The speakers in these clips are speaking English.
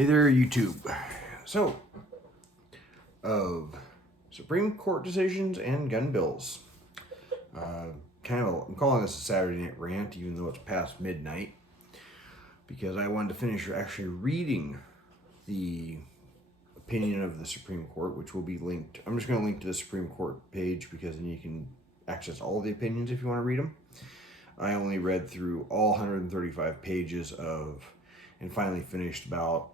Hey there, YouTube. So, of Supreme Court decisions and gun bills. I'm calling this a Saturday night rant, even though it's past midnight, because I wanted to finish actually reading the opinion of the Supreme Court, which will be linked. I'm just going to link to the Supreme Court page because then you can access all the opinions if you want to read them. I only read through all 135 pages of, and finally finished about,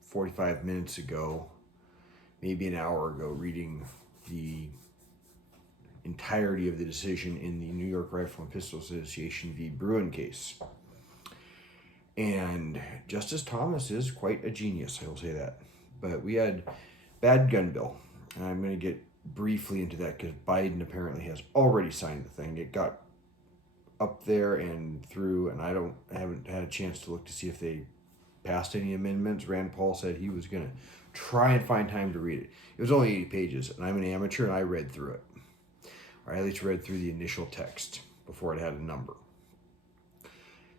45 minutes ago, maybe an hour ago, reading the entirety of the decision in the New York Rifle and Pistol Association v. Bruin case. And Justice Thomas is quite a genius, I will say that. But we had bad gun bill, and I'm going to get briefly into that because Biden apparently has already signed the thing. It got up there and through, and I haven't had a chance to look to see if they passed any amendments. Rand Paul said he was going to try and find time to read it. It was only 80 pages, and I'm an amateur, and I read through it. Or I at least read through the initial text before it had a number.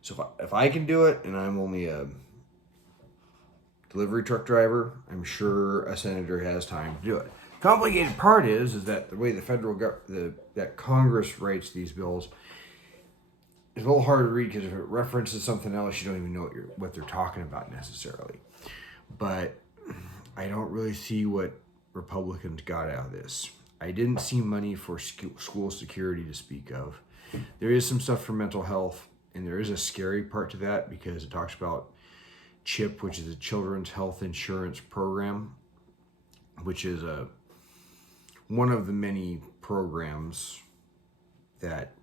So if I can do it, and I'm only a delivery truck driver, I'm sure a senator has time to do it. The complicated part is that the way that Congress writes these bills, it's a little hard to read because if it references something else, you don't even know what they're talking about necessarily. But I don't really see what Republicans got out of this. I didn't see money for school security to speak of. There is some stuff for mental health, and there is a scary part to that because it talks about CHIP, which is a Children's Health Insurance Program, which is one of the many programs that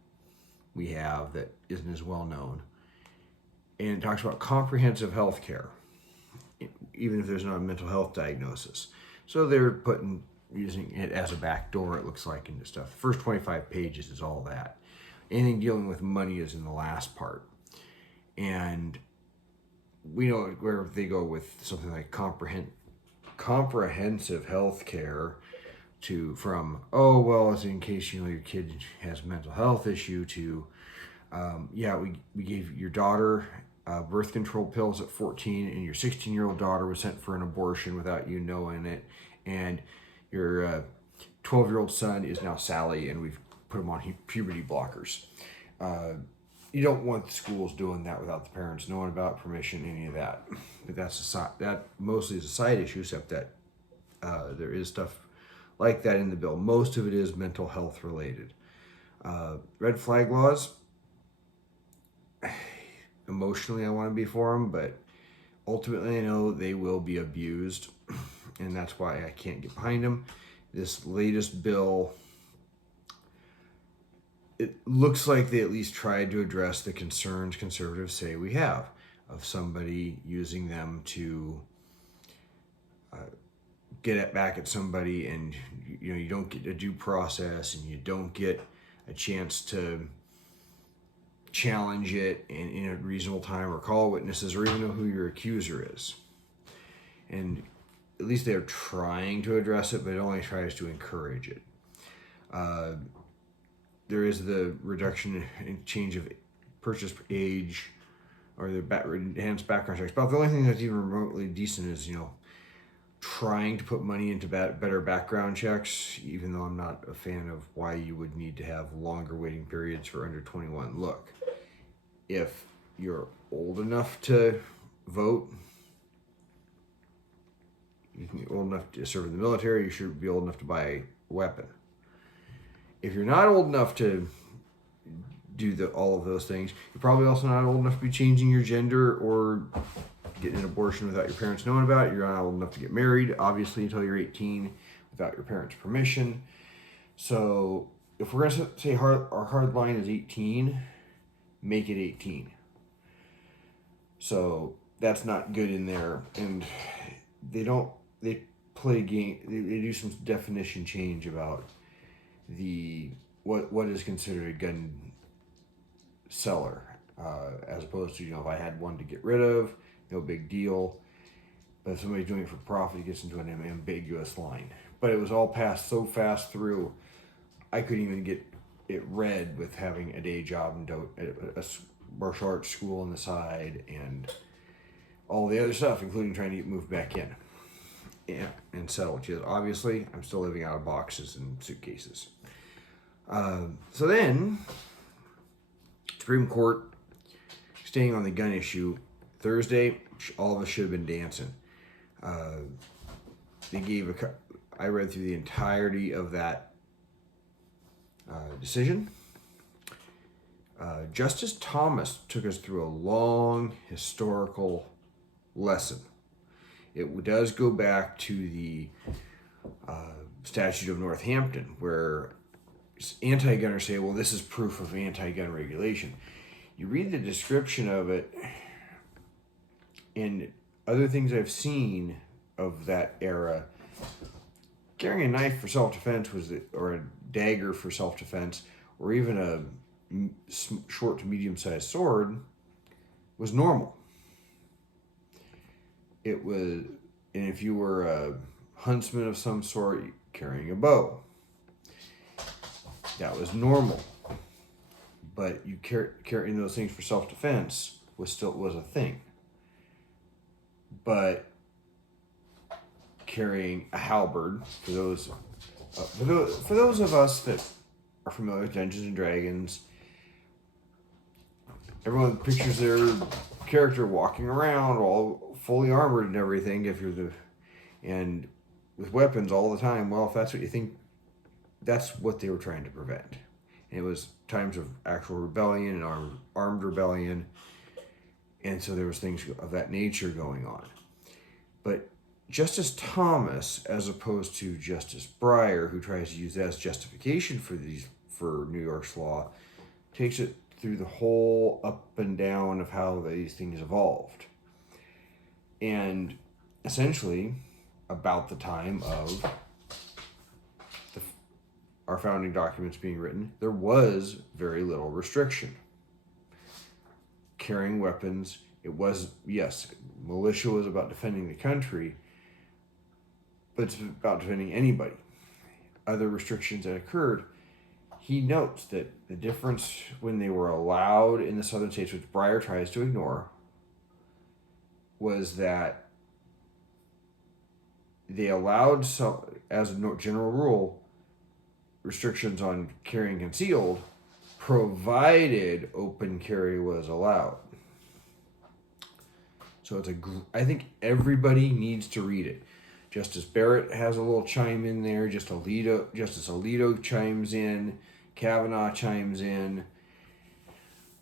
we have that isn't as well known. And it talks about comprehensive health care, even if there's not a mental health diagnosis. So they're using it as a back door, it looks like, into stuff. The first 25 pages is all that. Anything dealing with money is in the last part. And we know where they go with something like comprehensive health care it's in case your kid has a mental health issue, to we gave your daughter birth control pills at 14, and your 16-year-old daughter was sent for an abortion without you knowing it, and your 12-year-old son is now Sally, and we've put him on puberty blockers. You don't want the schools doing that without the parents knowing about permission, any of that. But that mostly is a side issue, except that there is stuff like that in the bill. Most of it is mental health related. Red flag laws, emotionally I want to be for them, but ultimately I know they will be abused, and that's why I can't get behind them. This latest bill, it looks like they at least tried to address the concerns conservatives say we have of somebody using them to get back at somebody, and you don't get a due process, and you don't get a chance to challenge it in a reasonable time, or call witnesses, or even know who your accuser is. And at least they're trying to address it, but it only tries to encourage it. There is the reduction in change of purchase age, or the enhanced background checks. But the only thing that's even remotely decent is, trying to put money into better background checks, even though I'm not a fan of why you would need to have longer waiting periods for under 21. Look, if you're old enough to vote, you can be old enough to serve in the military, you should be old enough to buy a weapon. If you're not old enough to do all of those things, you're probably also not old enough to be changing your gender or getting an abortion without your parents knowing about it. You're not old enough to get married, obviously, until you're 18 without your parents' permission. So if we're going to say our hard line is 18, make it 18. So that's not good in there. And they play a game, they do some definition change about what is considered a gun seller, as opposed to, if I had one to get rid of, no big deal. But if somebody's doing it for profit, it gets into an ambiguous line. But it was all passed so fast through, I couldn't even get it read with having a day job and a martial arts school on the side, and all the other stuff, including trying to get moved back in and settled. Because obviously, I'm still living out of boxes and suitcases. So then, Supreme Court, staying on the gun issue, Thursday, all of us should have been dancing. They gave I read through the entirety of that decision. Justice Thomas took us through a long historical lesson. It does go back to the Statute of Northampton, where anti-gunners say, well, this is proof of anti-gun regulation. You read the description of it, and other things I've seen of that era, carrying a knife for self-defense or a dagger for self-defense, or even a short to medium-sized sword was normal. It was, and if you were a huntsman of some sort, carrying a bow, that was normal. But you carrying those things for self-defense was a thing. But carrying a halberd, for those of us that are familiar with Dungeons and Dragons, everyone pictures their character walking around all fully armored and everything. And with weapons all the time. Well, if that's what you think, that's what they were trying to prevent. And it was times of actual rebellion and armed rebellion, and so there was things of that nature going on. But Justice Thomas, as opposed to Justice Breyer, who tries to use that as justification for New York's law, takes it through the whole up and down of how these things evolved. And essentially, about the time of our founding documents being written, there was very little restriction. Carrying weapons, it was, yes, militia was about defending the country, but it's about defending anybody. Other restrictions that occurred, he notes that the difference when they were allowed in the southern states, which Breyer tries to ignore, was that they allowed, as a general rule, restrictions on carrying concealed, provided open carry was allowed. So I think everybody needs to read it. Justice Barrett has a little chime in there. Justice Alito chimes in. Kavanaugh chimes in.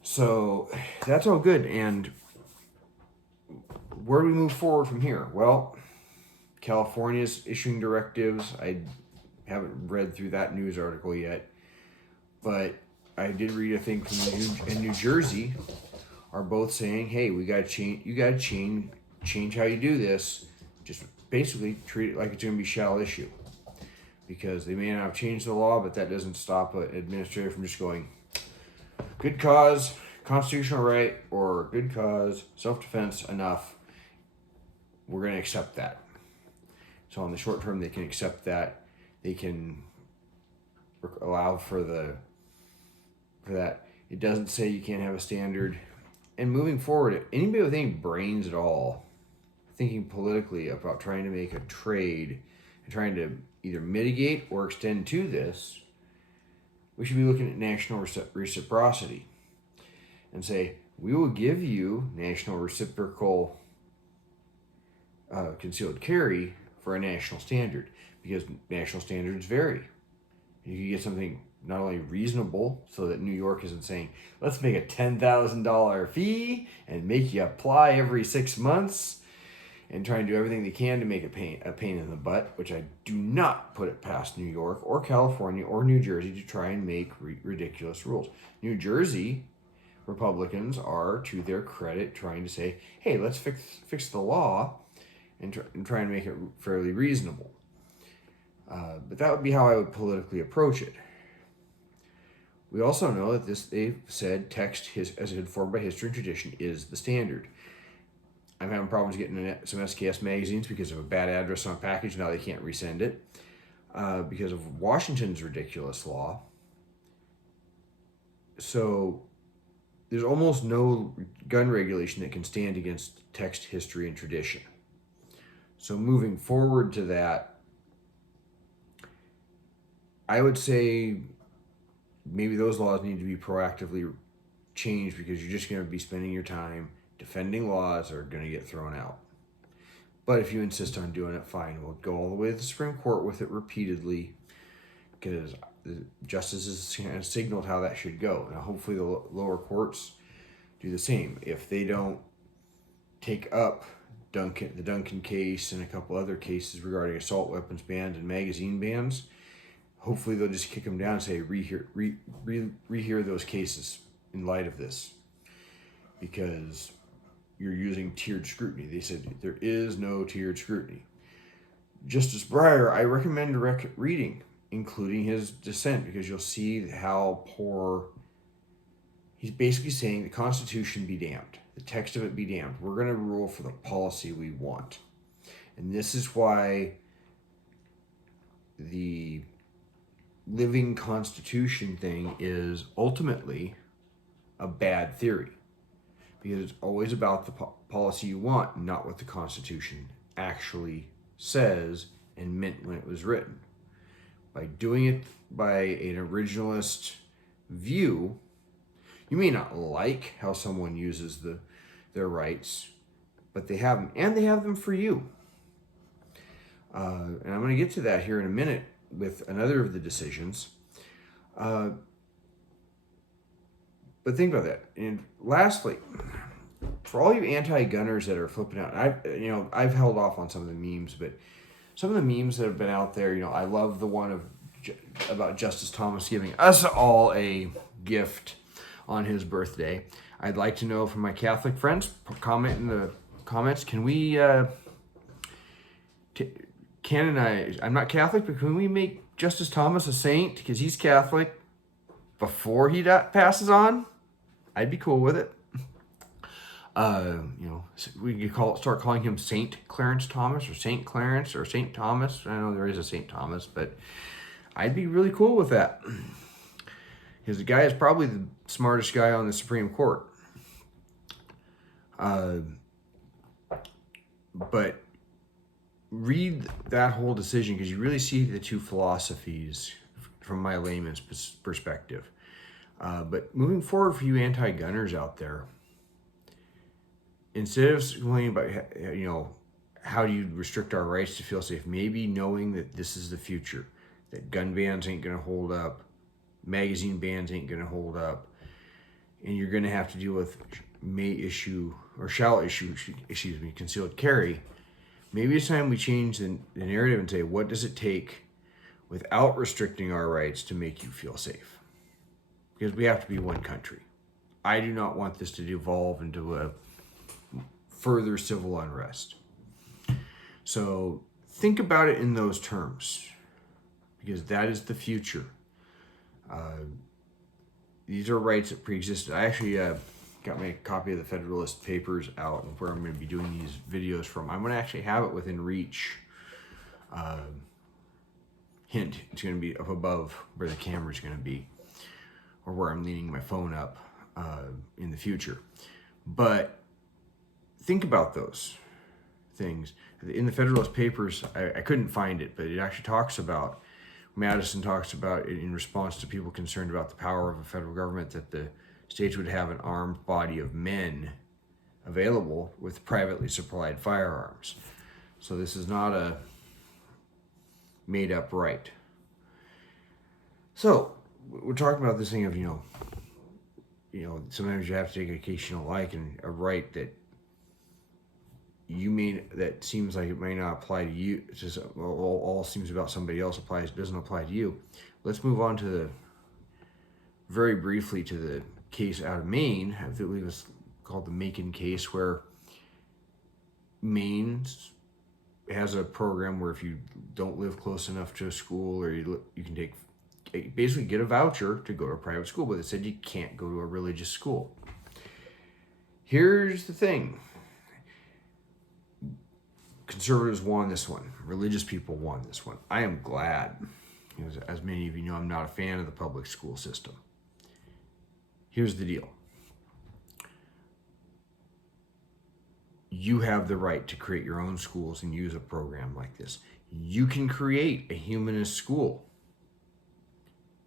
So that's all good. And where do we move forward from here? Well, California's issuing directives. I haven't read through that news article yet, but I did read a thing from New Jersey are both saying, hey, we got to change. You got to change how you do this. Just basically treat it like it's going to be shall issue, because they may not have changed the law, but that doesn't stop an administrator from just going, good cause, constitutional right, or good cause, self-defense, enough. We're going to accept that. So on the short term, they can accept that. They can allow for that. It doesn't say you can't have a standard. And moving forward, anybody with any brains at all, thinking politically about trying to make a trade and trying to either mitigate or extend to this, we should be looking at national reciprocity and say, we will give you national reciprocal concealed carry for a national standard, because national standards vary. You can get something not only reasonable, so that New York isn't saying, let's make a $10,000 fee and make you apply every 6 months, and try and do everything they can to make it a pain in the butt, which I do not put it past New York or California or New Jersey to try and make ridiculous rules. New Jersey Republicans are, to their credit, trying to say, hey, let's fix the law and try and make it fairly reasonable. But that would be how I would politically approach it. We also know that they've said text, as informed by history and tradition, is the standard. I'm having problems getting some SKS magazines because of a bad address on a package. Now they can't resend it because of Washington's ridiculous law. So there's almost no gun regulation that can stand against text, history, and tradition. So moving forward to that, I would say maybe those laws need to be proactively changed, because you're just going to be spending your time defending laws that are going to get thrown out. But if you insist on doing it, fine. We'll go all the way to the Supreme Court with it repeatedly, because the justices have signaled how that should go. Now, hopefully, the lower courts do the same. If they don't take up the Duncan case and a couple other cases regarding assault weapons bans and magazine bans, hopefully they'll just kick them down and say rehear those cases in light of this, because you're using tiered scrutiny. They said there is no tiered scrutiny. Justice Breyer, I recommend reading, including his dissent, because you'll see how poor. He's basically saying the Constitution be damned, the text of it be damned. We're going to rule for the policy we want. And this is why the living Constitution thing is ultimately a bad theory, because it's always about the policy you want, not what the Constitution actually says and meant when it was written. By doing it by an originalist view, you may not like how someone uses their rights, but they have them, and they have them for you. And I'm going to get to that here in a minute with another of the decisions. But think about that. And lastly, for all you anti-gunners that are flipping out, I've held off on some of the memes, but some of the memes that have been out there, I love the one about Justice Thomas giving us all a gift on his birthday. I'd like to know from my Catholic friends, comment in the comments, can we canonize, I'm not Catholic, but can we make Justice Thomas a saint because he's Catholic before he passes on? I'd be cool with it. We could start calling him Saint Clarence Thomas, or Saint Clarence, or Saint Thomas. I know there is a Saint Thomas, but I'd be really cool with that, because the guy is probably the smartest guy on the Supreme Court. But read that whole decision, because you really see the two philosophies from my layman's perspective. But moving forward, for you anti-gunners out there, instead of complaining about, how do you restrict our rights to feel safe, maybe knowing that this is the future, that gun bans ain't going to hold up, magazine bans ain't going to hold up, and you're going to have to deal with shall issue concealed carry. Maybe it's time we change the narrative and say, what does it take without restricting our rights to make you feel safe? Because we have to be one country. I do not want this to devolve into a further civil unrest. So think about it in those terms, because that is the future. These are rights that pre-existed. I actually got my copy of the Federalist Papers out, and where I'm going to be doing these videos from. I'm going to actually have it within reach. Hint, it's going to be up above where the camera's going to be, or where I'm leaning my phone up in the future. But think about those things. In the Federalist Papers, I couldn't find it, but it actually talks about, Madison talks about it in response to people concerned about the power of the federal government, that the states would have an armed body of men available with privately supplied firearms. So this is not a made-up right. So we're talking about this thing of, sometimes you have to take a case you don't like, and a right that that seems like it may not apply to you. It's just all seems about somebody else doesn't apply to you. Let's move on to very briefly to the case out of Maine. I believe it's called the Macon case, where Maine has a program where if you don't live close enough to a school, or you can basically get a voucher to go to a private school, but it said you can't go to a religious school. Here's the thing. Conservatives won this one. Religious people won this one. I am glad. As many of you know, I'm not a fan of the public school system. Here's the deal. you have the right to create your own schools and use a program like this. You can create a humanist school,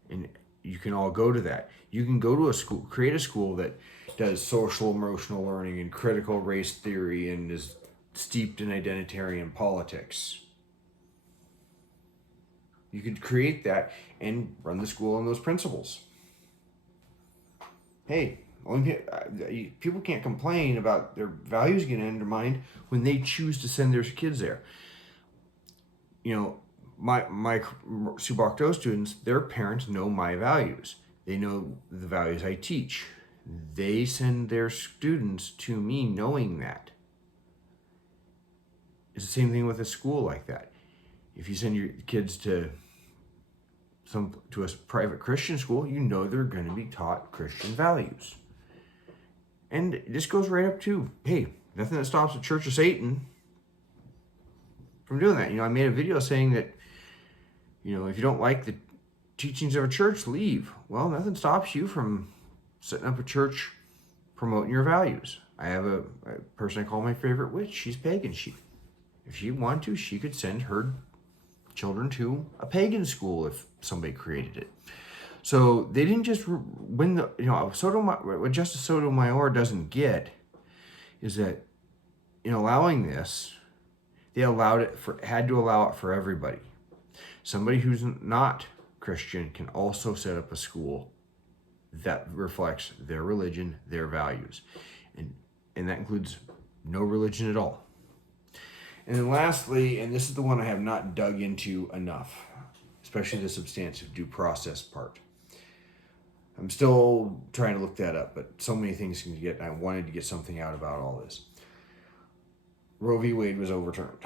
and you can all go to that. You can go to a school, create a school that does social emotional learning and critical race theory and is steeped in identitarian politics. You could create that and run the school on those principles. Hey, people can't complain about their values getting undermined when they choose to send their kids there. You know, my Subakto students, their parents know my values. They know the values I teach. They send their students to me knowing that. It's the same thing with a school like that. If you send your kids to a private Christian school, you know they're going to be taught Christian values. And this goes right up to, hey, nothing that stops the Church of Satan from doing that. You know, I made a video saying that, you know, if you don't like the teachings of a church, leave. Well, nothing stops you from setting up a church promoting your values. I have a person I call my favorite witch. She's pagan. If she wanted to, she could send her children to a pagan school if somebody created it. So they didn't just win the, you know, what Justice Sotomayor doesn't get is that in allowing this, they had to allow it for everybody. Somebody who's not Christian can also set up a school that reflects their religion, their values. And that includes no religion at all. And then lastly, and this is the one I have not dug into enough, especially the substantive due process part. I'm still trying to look that up, but so many things can get, I wanted to get something out about all this. Roe v. Wade was overturned.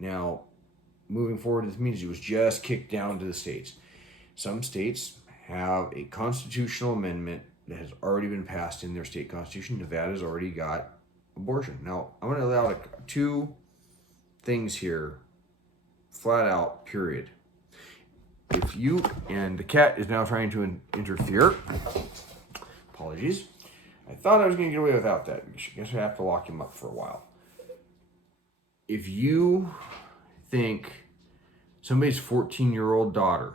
Now, moving forward, this means it was just kicked down to the states. Some states have a constitutional amendment that has already been passed in their state constitution. Nevada's already got abortion. Now, I'm going to allow two things here, flat out, period. If you, and the cat is now trying to interfere. Apologies. I thought I was going to get away without that. I guess I have to lock him up for a while. If you think somebody's 14-year-old daughter,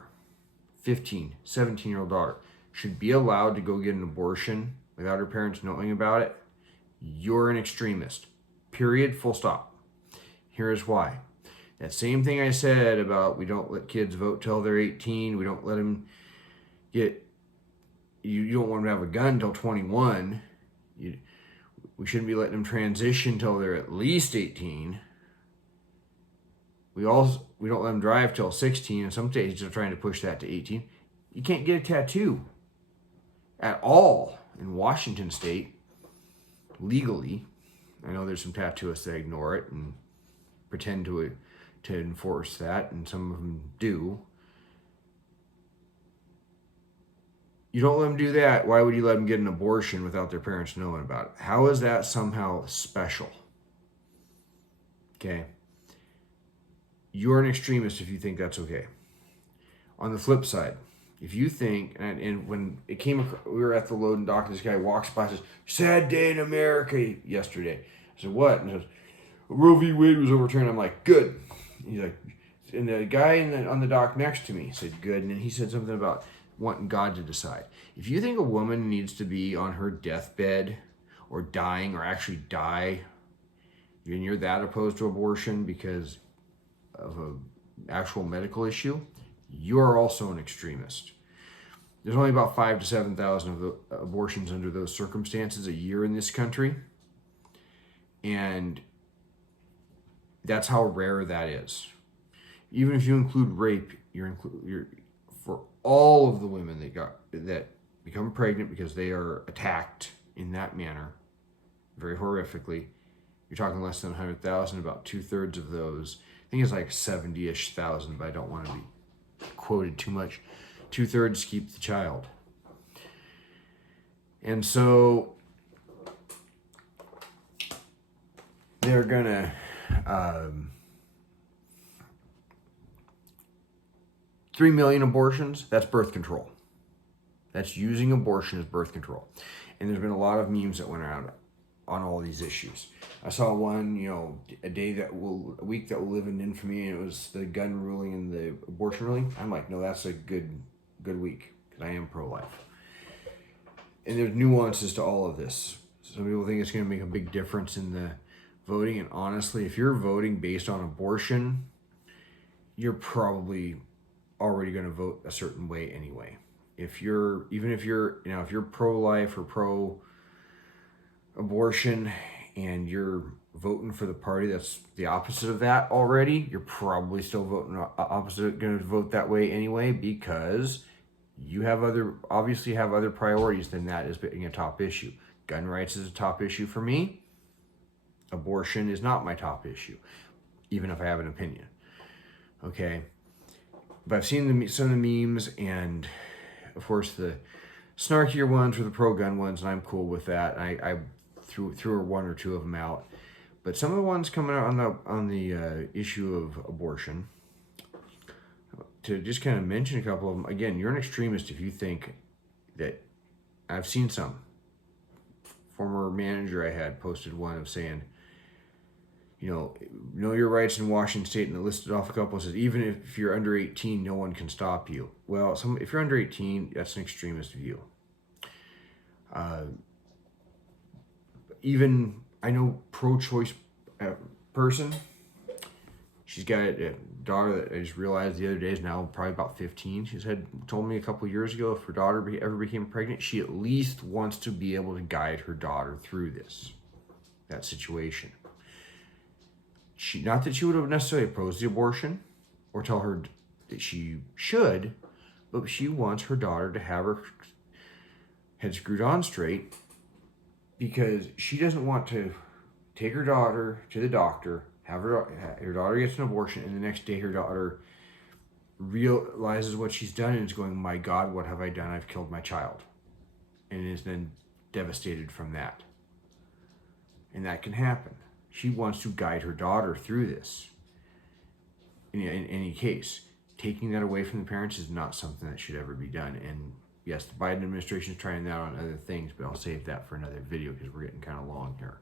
15, 17-year-old daughter, should be allowed to go get an abortion without her parents knowing about it, you're an extremist. Period, full stop. Here's why. That same thing I said about we don't let kids vote till they're 18, we don't let them get, you don't want them to have a gun until 21, we shouldn't be letting them transition until they're at least 18. We don't let them drive till 16, and some states are trying to push that to 18. You can't get a tattoo at all in Washington state legally. I know there's some tattooists that ignore it and pretend to enforce that, and some of them do. You don't let them do that. Why would you let them get an abortion without their parents knowing about it? How is that somehow special? Okay. You're an extremist if you think that's okay. On the flip side, if you think, and when it came across, we were at the load and dock, and this guy walks by and says, "Sad day in America yesterday." I said, "What?" And he says, "Roe v. Wade was overturned." I'm like, "Good." He's like, and the guy on the dock next to me said, "Good." And then he said something about wanting God to decide. If you think a woman needs to be on her deathbed or dying or actually die, and you're that opposed to abortion because of an actual medical issue, you're also an extremist. There's only about 5,000 to 7,000 of the abortions under those circumstances a year in this country. And that's how rare that is. Even if you include rape, you're for all of the women that become pregnant because they are attacked in that manner, very horrifically, you're talking less than 100,000. About 2/3 of those, I think it's like 70-ish thousand, but I don't want to be quoted too much. 2/3 keep the child. And so they're gonna 3 million abortions, that's birth control. That's using abortion as birth control. And there's been a lot of memes that went around on all these issues. I saw one, a week that will live in infamy, and it was the gun ruling and the abortion ruling. I'm like, no, that's a good week, because I am pro-life. And there's nuances to all of this. Some people think it's going to make a big difference in the voting, and honestly, if you're voting based on abortion, you're probably already going to vote a certain way anyway. If you're pro-life or pro-abortion and you're voting for the party that's the opposite of that already, you're probably still going to vote that way anyway, because you obviously have other priorities than that as being a top issue. Gun rights is a top issue for me. Abortion is not my top issue, even if I have an opinion. Okay, but I've seen some of the memes, and of course the snarkier ones or the pro-gun ones, and I'm cool with that. I threw one or two of them out, but some of the ones coming out on the issue of abortion, to just kind of mention a couple of them. Again, you're an extremist if you think that. I've seen some. Former manager I had posted one of saying, know your rights in Washington State, and it listed off a couple. It says, even if you're under 18, no one can stop you. Well, if you're under 18, that's an extremist view. Even, I know pro-choice person, she's got a daughter that I just realized the other day is now probably about 15. She told me a couple years ago, if her daughter ever became pregnant, she at least wants to be able to guide her daughter through that situation. Not that she would have necessarily opposed the abortion or tell her that she should, but she wants her daughter to have her head screwed on straight, because she doesn't want to take her daughter to the doctor, have her daughter gets an abortion, and the next day her daughter realizes what she's done and is going, my God, what have I done? I've killed my child. And is then devastated from that. And that can happen. She wants to guide her daughter through this. In any case, taking that away from the parents is not something that should ever be done. And yes, the Biden administration is trying that on other things, but I'll save that for another video because we're getting kind of long here.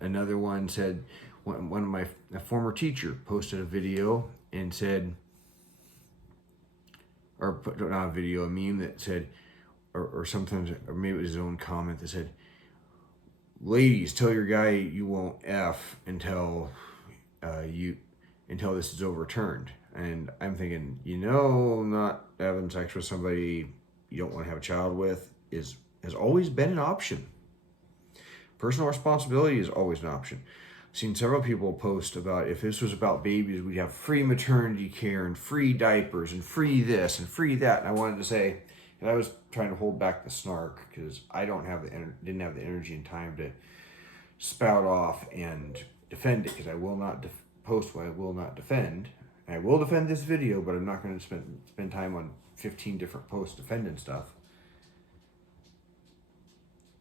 Another one said, one of my former teacher posted a video and said, or put not a video, a meme that said, or sometimes, or maybe it was his own comment that said, ladies, tell your guy you won't F until this is overturned. And I'm thinking, not having sex with somebody you don't want to have a child with has always been an option. Personal responsibility is always an option. I've seen several people post about, if this was about babies, we'd have free maternity care and free diapers and free this and free that. And I wanted to say, and I was trying to hold back the snark because I didn't have the energy and time to spout off and defend it, because I will not post what I will not defend. And I will defend this video, but I'm not going to spend time on 15 different posts defending stuff.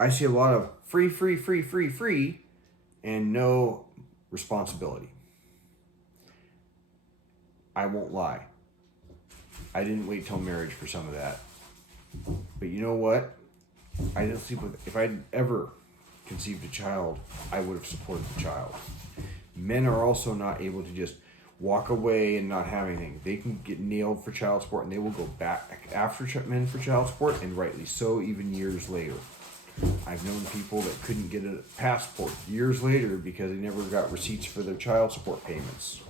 I see a lot of free, and no responsibility. I won't lie. I didn't wait till marriage for some of that. But you know what? I didn't sleep with. If I'd ever conceived a child, I would have supported the child. Men are also not able to just walk away and not have anything. They can get nailed for child support, and they will go back after men for child support, and rightly so, even years later. I've known people that couldn't get a passport years later because they never got receipts for their child support payments.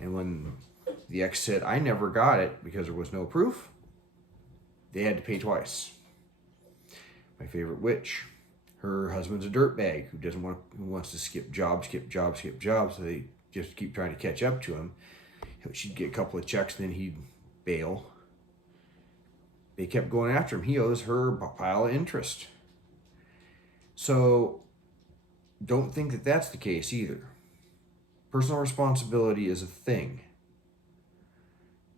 And when the ex said, I never got it because there was no proof, they had to pay twice. My favorite witch, her husband's a dirtbag who wants to skip jobs, so they just keep trying to catch up to him. She'd get a couple of checks, and then he'd bail. They kept going after him. He owes her a pile of interest. So don't think that that's the case either. Personal responsibility is a thing.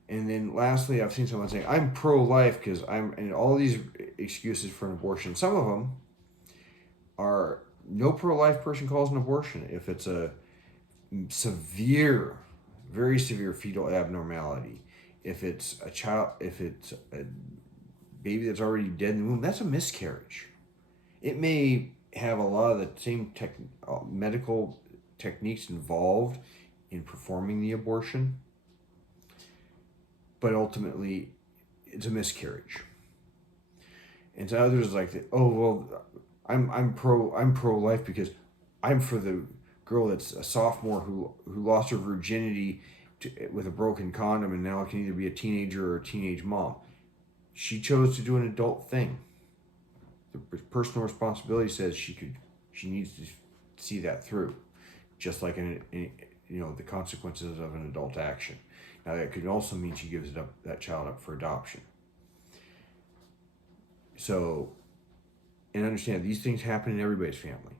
And then lastly, I've seen someone saying, I'm pro-life because and all these excuses for an abortion. Some of them are, no pro-life person calls an abortion if it's a severe, very severe fetal abnormality. If it's a baby that's already dead in the womb, that's a miscarriage. It may have a lot of the same medical techniques involved in performing the abortion, but ultimately it's a miscarriage. And to others like that, oh well, I'm pro life because I'm for the girl that's a sophomore who lost her virginity with a broken condom and now can either be a teenager or a teenage mom. She chose to do an adult thing. The personal responsibility says she needs to see that through, just like the consequences of an adult action. Now that could also mean she gives that child up for adoption. So, and understand these things happen in everybody's family.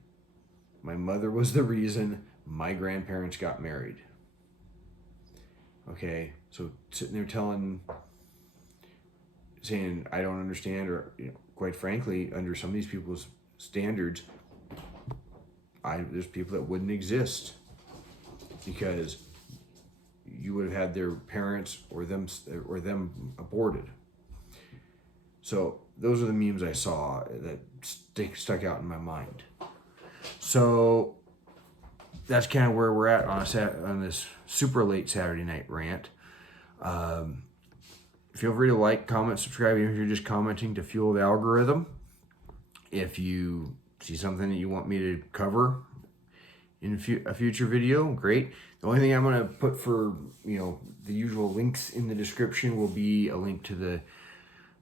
My mother was the reason my grandparents got married. Okay, so sitting there saying I don't understand, or quite frankly, under some of these people's standards, there's people that wouldn't exist because you would have had their parents or them aborted. So those are the memes I saw that stuck out in my mind. So that's kind of where we're at on this super late Saturday night rant. Feel free to like, comment, subscribe, even if you're just commenting to fuel the algorithm. If you see something that you want me to cover in a future video, great. The only thing I'm going to put for the usual links in the description will be a link to the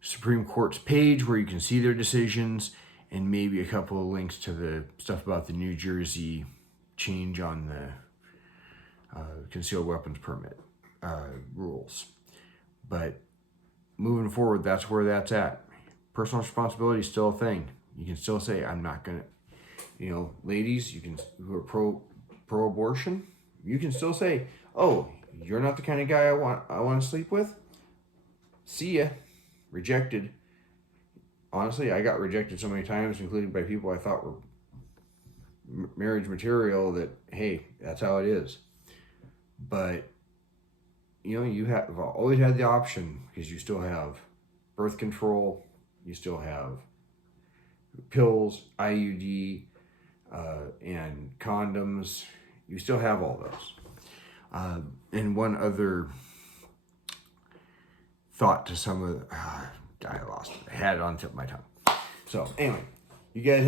Supreme Court's page where you can see their decisions, and maybe a couple of links to the stuff about the New Jersey change on the concealed weapons permit rules. But moving forward, that's where that's at. Personal responsibility is still a thing. You can still say, I'm not going to, ladies, who are pro-abortion, you can still say, oh, you're not the kind of guy I want to sleep with? See ya. Rejected. Honestly, I got rejected so many times, including by people I thought were marriage material, that, hey, that's how it is. But, you have always had the option, because you still have birth control, you still have pills, IUD, and condoms. You still have all those. And one other thought to some of I lost it. I had it on the tip of my tongue. So anyway, you guys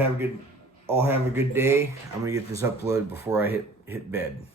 all have a good day. I'm gonna get this uploaded before I hit bed.